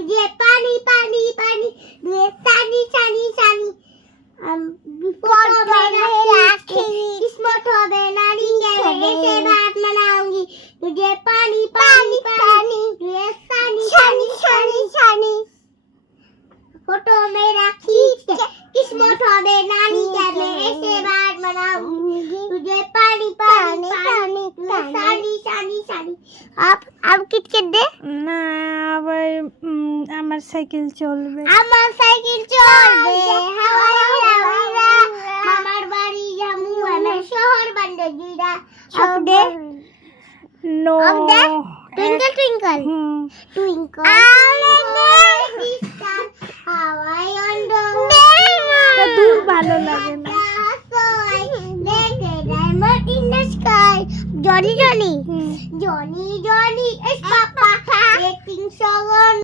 तुझे पानी पानी पानी तुझे सानी सानी सानी फोटो में रखी किस्मत होवे नानी के से बात मनाऊंगी तुझे पानी पानी पानी तुझे सानी सानी सानी सानी फोटो में रखी किस्मत होवे नानी के मेरे से बात मनाऊंगी तुझे पानी पानी पानी सानी सानी सानी आप किटकिट दे না আবার আমার সাইকেল চলবে আমার সাইকেল চলবে হাওয়াই হাওয়াইরা মামার বাড়ি যামু আমার শহর বান্ডগিরা আপ দে নো আপ দে টুইঙ্কল টুইঙ্কল টুইঙ্কল হাওয়াই অন্ডো দূর ভালো লাগে না Diamond in the sky, Johnny Johnny, Johnny Johnny, it's Papa, making song on.